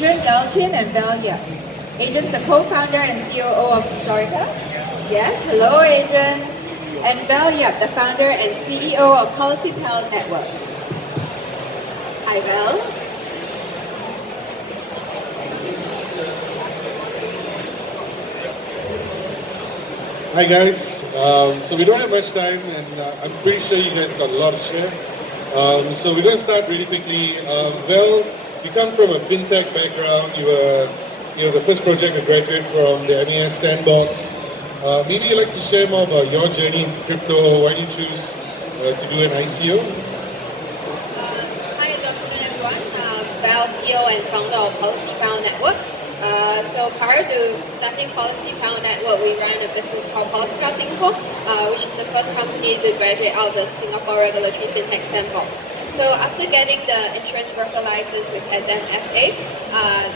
Andrian Galkin and Yap. Adrian's the co-founder and COO of Storiqa. Yes, hello Adrian. And Yap, the founder and CEO of PolicyPal Network. Hi Val. Hi guys, so we don't have much time and I'm pretty sure you guys got a lot to share. So we're going to start really quickly. Val, you come from a fintech background. You were the first project to graduate from the MES Sandbox. Maybe you'd like to share more about your journey into crypto. Why did you choose to do an ICO? Hi, good afternoon everyone. Val, CEO and founder of PolicyPal Network. So prior to starting PolicyPal Network, we ran a business called PolicyPal Singapore, which is the first company to graduate out of the Singapore Regulatory FinTech Sandbox. So after getting the insurance broker license with SMFA,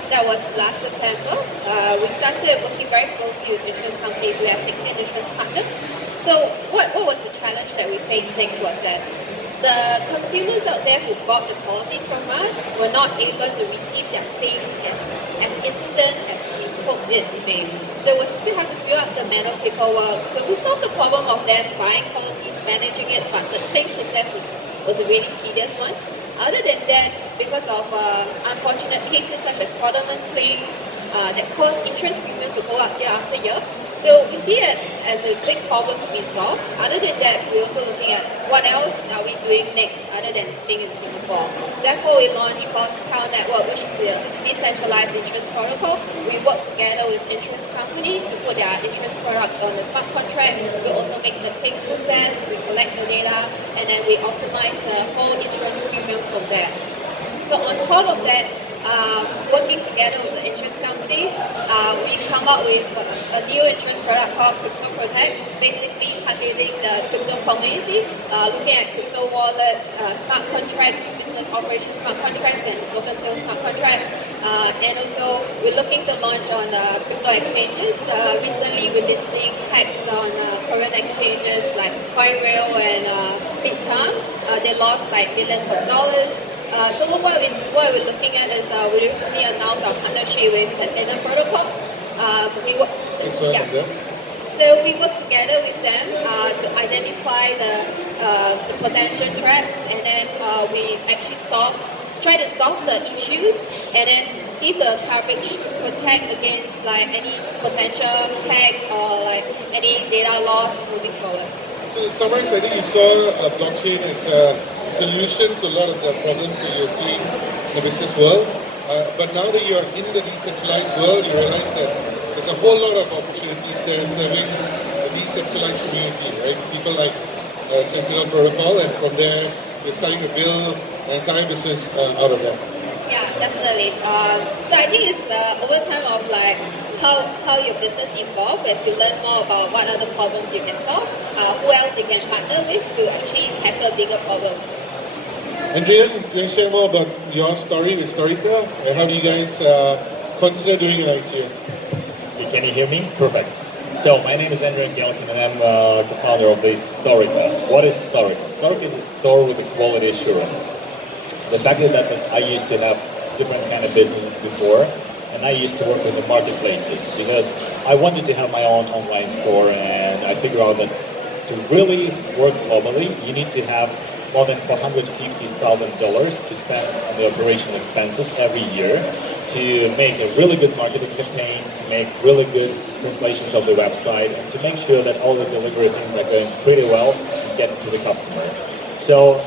that was last September, we started working very closely with insurance companies. We have 16 insurance partners. So what was the challenge that we faced next was that the consumers out there who bought the policies from us were not able to receive their claims as instant as we hoped it to be. So we still have to fill up the manual paperwork. So we solved the problem of them buying policies, managing it, but the claim process was a really tedious one. Other than that, because of unfortunate cases such as fraudulent claims that cause insurance premiums to go up year after year, so we see it as a big problem to be solved. Other than that, we're also looking at what else are we doing next other than being in Singapore. Therefore, we launched PolicyPal Network, which is a decentralized insurance protocol. We work together with insurance companies to put their insurance products on the smart contract. We automate the claims process, we collect the data, and then we optimize the whole insurance premiums from there. So on top of that, working together with the insurance companies, we come up with a new insurance product called Crypto Protect, basically targeting the crypto community, looking at crypto wallets, smart contracts, business operations smart contracts, and local sales smart contracts. And also, we're looking to launch on crypto exchanges. Recently, we did see hacks on Korean exchanges like CoinRail and BitTime. They lost like millions of dollars. So what we're looking at is we recently announced our partnership with Sentinel Protocol. So we work together with them to identify the potential threats, and then we actually try to solve the issues, and then give the coverage to protect against like any potential hacks or like any data loss moving forward. So to summarize, I think you saw blockchain as a solution to a lot of the problems that you're seeing in the business world. But now that you're in the decentralized world, you realize that there's a whole lot of opportunities there serving the decentralized community, right? People like Sentinel Protocol, and from there, you're starting to build an entire business out of that. Yeah, definitely. So I think it's over time of like how your business evolves as you learn more about what other problems you can solve, who else you can partner with to actually tackle a bigger problem. Andrian, do you want to share more about your story with Storiqa? And how do you guys consider doing an ICO? Can you hear me? Perfect. So my name is Andrian Galkin and I'm the founder of the Storiqa. What is Storiqa? Storiqa is a store with a quality assurance. The fact is that I used to have different kind of businesses before, and I used to work with the marketplaces because I wanted to have my own online store, and I figured out that to really work globally, you need to have more than $450,000 to spend on the operational expenses every year to make a really good marketing campaign, to make really good translations of the website, and to make sure that all the delivery things are going pretty well and get to the customer. So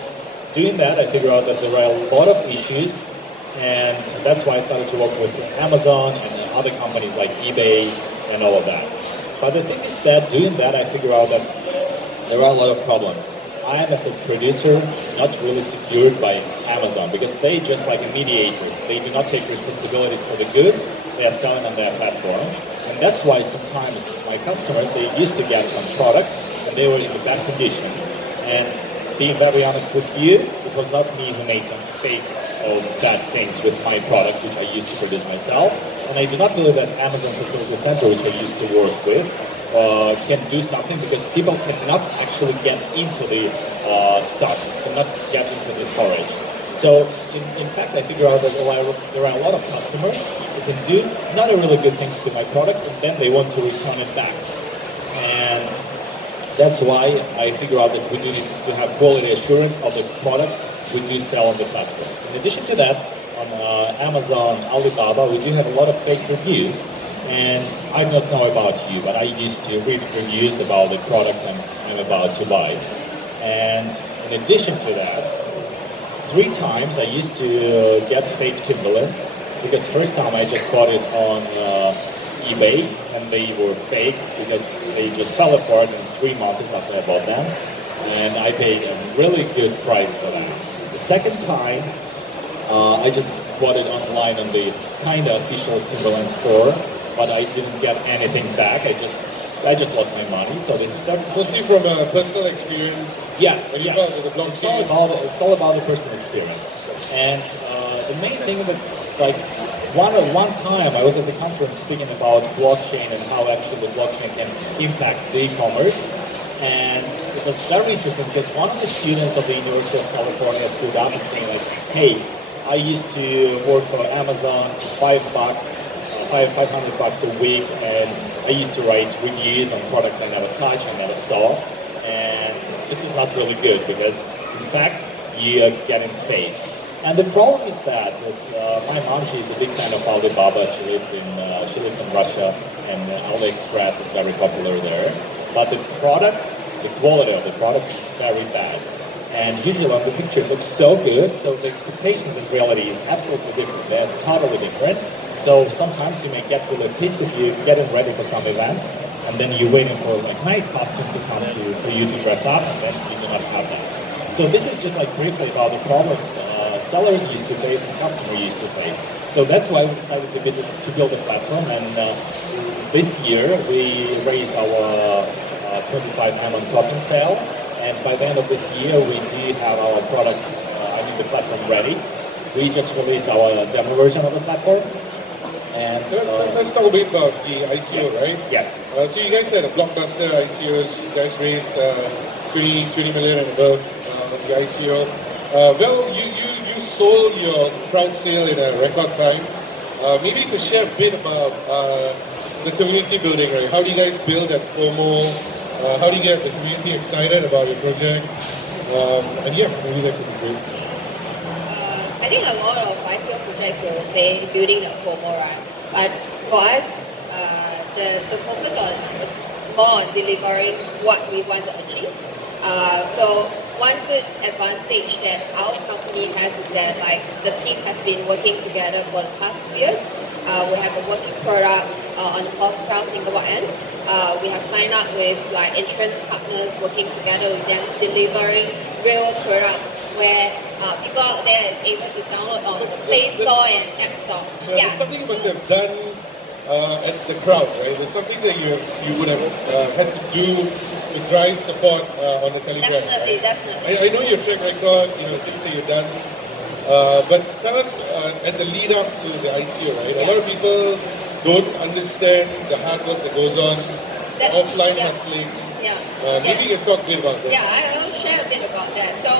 doing that, I figured out that there are a lot of issues, and that's why I started to work with Amazon and other companies like eBay and all of that. But the thing is that doing that, I figured out that there are a lot of problems. I am, as a producer, not really secured by Amazon because they just like mediators. They do not take responsibilities for the goods they are selling on their platform. And that's why sometimes my customers, they used to get some products and they were in a bad condition. And being very honest with you, it was not me who made some fake or bad things with my product, which I used to produce myself. And I do not believe that Amazon Facility Center, which I used to work with, can do something because people cannot actually get into the stock, cannot get into the storage. So in fact, I figure out that there are a lot of customers who can do not a really good things to my products, and then they want to return it back. And that's why I figure out that we do need to have quality assurance of the products we do sell on the platforms. In addition to that, on Amazon, Alibaba, we do have a lot of fake reviews. And I don't know about you, but I used to read reviews about the products I'm about to buy. And in addition to that, 3 times I used to get fake Timberlands, because first time I just bought it on eBay, and they were fake because they just fell apart in 3 months after I bought them, and I paid a really good price for them. The second time, I just bought it online on the kind of official Timberland store, but I didn't get anything back. I just lost my money. So the third time, mostly from a personal experience. Yes, when you yes. got with the blockchain. It's all about the personal experience. And the main thing that, like, one time I was at the conference speaking about blockchain and how actually the blockchain can impact the e-commerce. And it was very interesting because one of the students of the University of California stood up and saying like, hey, I used to work for Amazon for $500 a week, and I used to write reviews on products I never touched, I never saw, and this is not really good because, in fact, you are getting fake. And the problem is that my mom, she's a big fan of Alibaba. She lives in Russia, and AliExpress is very popular there. But the product, the quality of the product is very bad. And usually on the picture it looks so good, so the expectations in reality is absolutely different. They're totally different. So sometimes you may get really pissed if you're getting ready for some event, and then you're waiting for like nice costume to come for you to dress up, and then you do not have that. So this is just like briefly about the problems sellers used to face and customers used to face. So that's why we decided to build a platform, and this year we raised our 25M token sale. And by the end of this year, we do have our product, the platform ready. We just released our demo version of the platform. And let's talk a bit about the ICO, right? Yes. So you guys had a blockbuster ICOs. You guys raised 20 million and above on the ICO. Well, you sold your crowd sale in a record time. Maybe you could share a bit about the community building, right? How do you guys build that FOMO? How do you get the community excited about your project? And yeah, maybe that could be great. I think a lot of ICO projects will say building the FOMO, right? But for us, the focus is more on delivering what we want to achieve. So one good advantage that our company has is that like the team has been working together for the past 2 years. We have a working product on the PolicyPal Singapore end. We have signed up with like insurance partners, working together with them, delivering real products where people out there is able to download on the Play Store and App Store. So there's something you must have done at the crowd, right? There's something that you would have had to do to drive support on the Telegram. Definitely, right? definitely. I know your track record, things that you've done. But tell us at the lead up to the ICO, right? A lot of people don't understand the hard work that goes on, offline hustling. Maybe you can talk a bit about that. Yeah, I will share a bit about that. So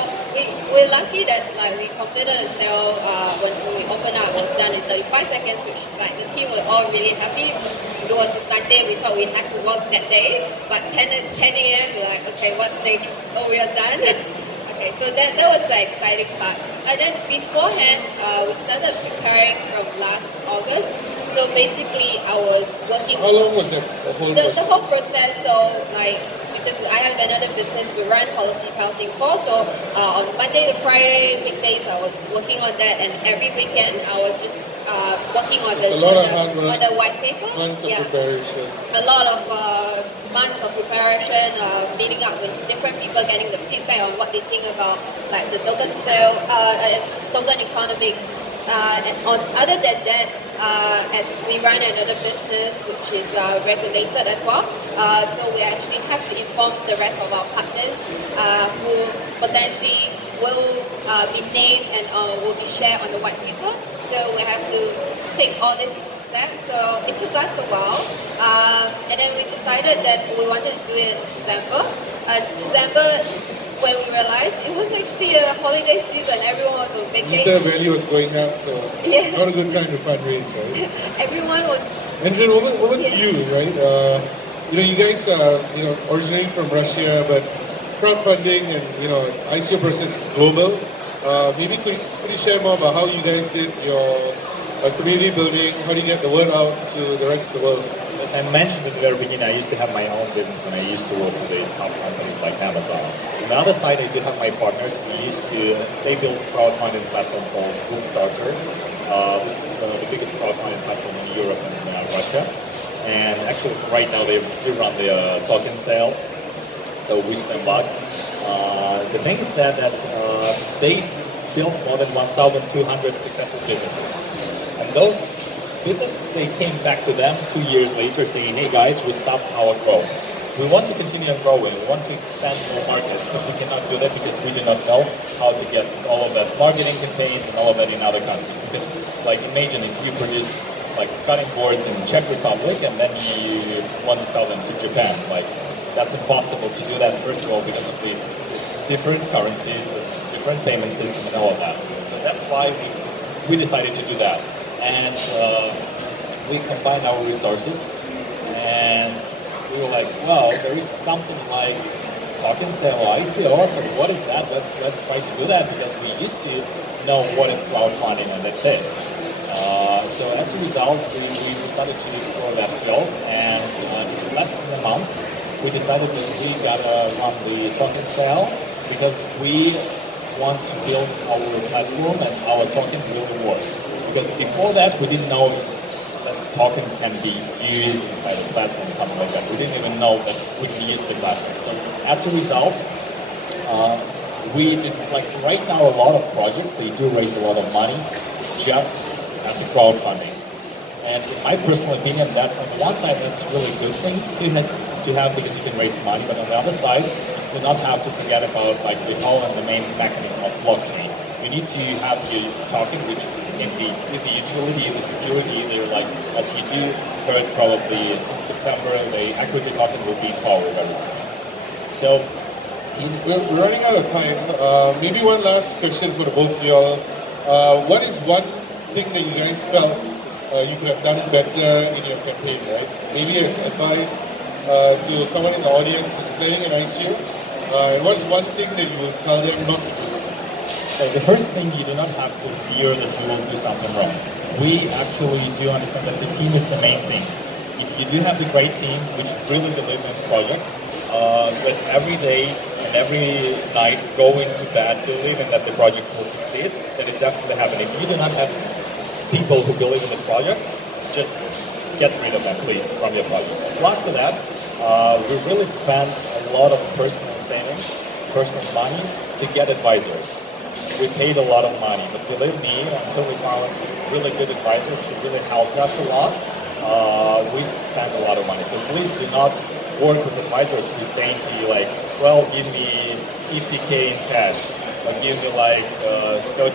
we're lucky that like we completed the sale when we opened up, it was done in 35 seconds, which like the team were all really happy. It was a Sunday, we thought we had to work that day, but 10 a.m. we're like, okay, what's next? Oh, we are done. Okay, so that was the exciting part. And then beforehand, we started preparing from last August. So basically, I was working. How long was that the whole process? So like, because I have another business to run, PolicyPal Singapore. So on Monday to Friday weekdays, I was working on that, and every weekend I was just working on the white paper. Months of preparation. A lot of months of preparation, meeting up with different people, getting the feedback on what they think about like the token sale, token economics. And other than that, as we run another business which is regulated as well, so we actually have to inform the rest of our partners who potentially will be named and will be shared on the white paper. So we have to take all this step. So it took us a while, and then we decided that we wanted to do it in December. December, when we realized it was actually a holiday season, everyone was on vacation. The value was going up, so not a good time to fundraise, right? Everyone was. Andrian, what about you, right? You guys are originating from Russia, but crowdfunding and ICO process is global. Maybe could you share more about how you guys did your community building? How do you get the word out to the rest of the world? So as I mentioned at the very beginning, I used to have my own business and I used to work with the top companies like Amazon. On the other side, I do have my partners. They built a crowdfunding platform called Boomstarter. This is the biggest crowdfunding platform in Europe and Russia. And actually, right now they do run the token sale. So wish them luck. The thing is that they built more than 1,200 successful businesses. And those businesses, they came back to them 2 years later saying, hey guys, we stopped our growth. We want to continue growing, we want to expand more markets, but we cannot do that because we do not know how to get all of that marketing campaigns and all of that in other countries. Because, like, imagine if you produce like cutting boards in Czech Republic and then you want to sell them to Japan. Like, that's impossible to do that, first of all, because of the different currencies, different payment system and all of that. So that's why we decided to do that. And we combined our resources and we were like, well, there is something like token sale or ICOs, so what is that? Let's try to do that because we used to know what is crowdfunding and that's it. So as a result, we started to explore that field, and in less than a month, we decided that we gotta run the token sale because we want to build our platform and our token will work. Because before that, we didn't know that token can be used inside the platform or something like that. We didn't even know that we can use the platform. So as a result, we did, like right now, a lot of projects, they do raise a lot of money just as a crowdfunding. And in my personal opinion, that on the one side, that's a really good thing to have because you can raise money, but on the other side, do not have to forget about like the whole and the main mechanism of blockchain. You need to have your token, which can be with the utility, the security, they're like, as you do heard probably since September, the equity token will be in power very soon. So, we're running out of time. Maybe one last question for the both of y'all. What is one thing that you guys felt you could have done better in your campaign, right? Maybe as advice to someone in the audience who's planning an ICO. And what is one thing that you would tell them not to do? So the first thing, you do not have to fear that you will do something wrong. We actually do understand that the team is the main thing. If you do have the great team, which really believes in this project, that every day and every night going to bed believing that the project will succeed, that it definitely happens. If you do not have people who believe in the project, just get rid of them, please, from your project. Plus to that, we really spent a lot of personal savings, personal money to get advisors. We paid a lot of money, but believe me, until we found really good advisors who really helped us a lot, we spent a lot of money. So please do not work with advisors who are saying to you like, well, give me 50K in cash, or give me like 30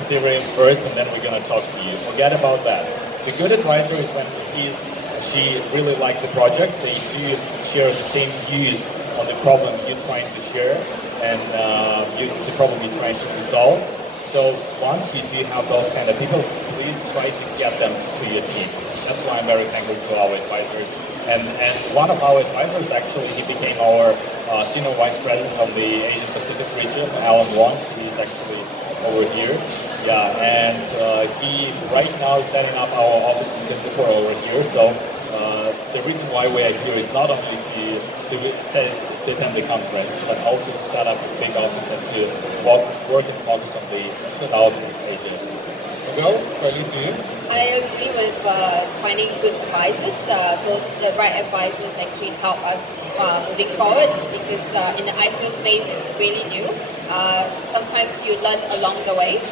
Ethereum first and then we're going to talk to you. Forget about that. The good advisor is when she really likes the project, they do share the same views on the problem you're trying to share and the problem you're trying to resolve. So once you do have those kind of people, please try to get them to your team. That's why I'm very thankful to our advisors. And one of our advisors, actually, he became our senior vice president of the Asian Pacific region, Alan Wong. He's actually over here. Yeah, and he right now is setting up our office in Singapore over here. So the reason why we are here is not only to attend the conference, but also to set up a big office and to work and focus on the Southeast Asia. Go, finally to you. I agree with finding good advisors. So the right advisors actually help us moving forward because in the ICO space it's really new. Sometimes you learn along the way.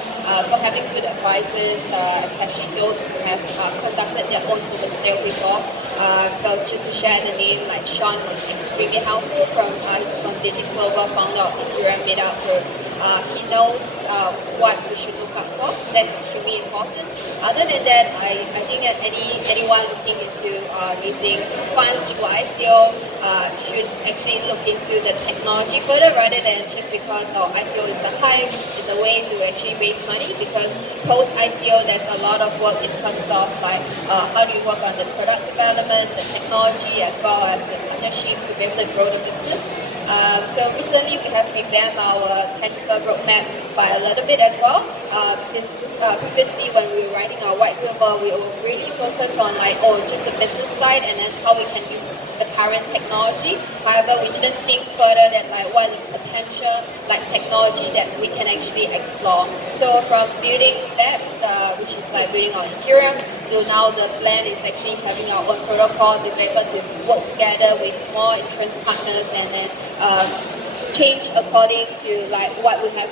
So having good advisors, especially those who have conducted their own token sale before. So just to share the name, like Sean was extremely helpful from Digits Global, founder of Ethereum Meetup for he knows what we should look out for. That's extremely important. Other than that, I think that anyone looking into raising funds through ICO should actually look into the technology further rather than just because ICO is the hype, is a way to actually raise money, because post ICO there's a lot of work in terms of like how do you work on the product development, the technology, as well as the partnership to be able to grow the business. So recently we have revamped our technical roadmap by a little bit as well, because previously when we were writing our white paper, we were really focused on like, just the business side and then how we can use the current technology. However, we didn't think further that like what is the potential like technology that we can actually explore. So from building dApps, which is like building on Ethereum, to now the plan is actually having our own protocol to be able to work together with more insurance partners and then change according to like what we have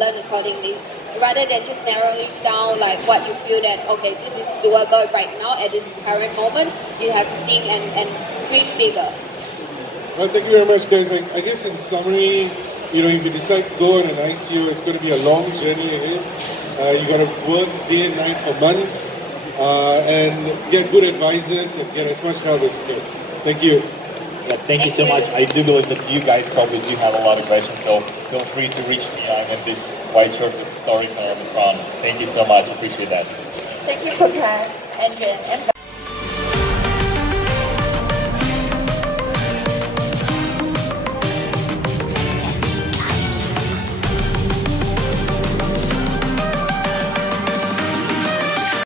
learned accordingly, rather than just narrowing down like what you feel that okay, this is doable right now at this current moment. You have to think and dream bigger. Well, thank you very much, guys. I guess in summary, you know, if you decide to go on an ICO, it's going to be a long journey ahead. You got to work day and night for months and get good advisors and get as much help as you can. Thank you. Yeah, thank you so much. I do believe that you guys probably do have a lot of questions, so feel free to reach me. I'm in this white shirt with Storiqa on the front. Thank you so much. Appreciate that. Thank you, Prakash, Andrian, and